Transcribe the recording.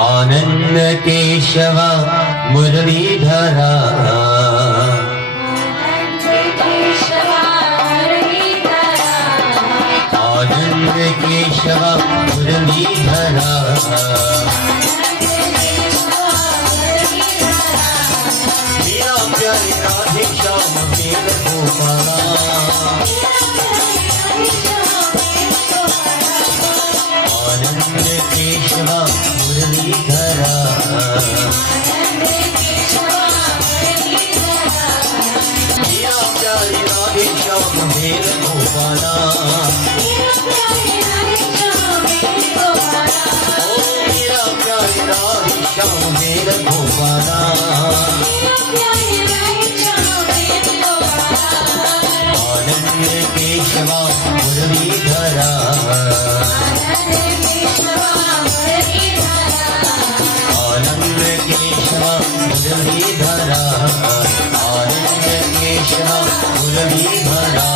आनंद केशव मुरलीधरा आनंद केशव मुरलीधरा मीरा प्यारे राधे श्याम मेल गोपाला आनंद केशव मुरलीधरा मीरा प्यारे Radhe Shyam mail Gopala Shyam mail Gopala आनंद केशव मुरलीधरा आनंद केशव मुरलीधरा आनंद केशव मुरलीधरा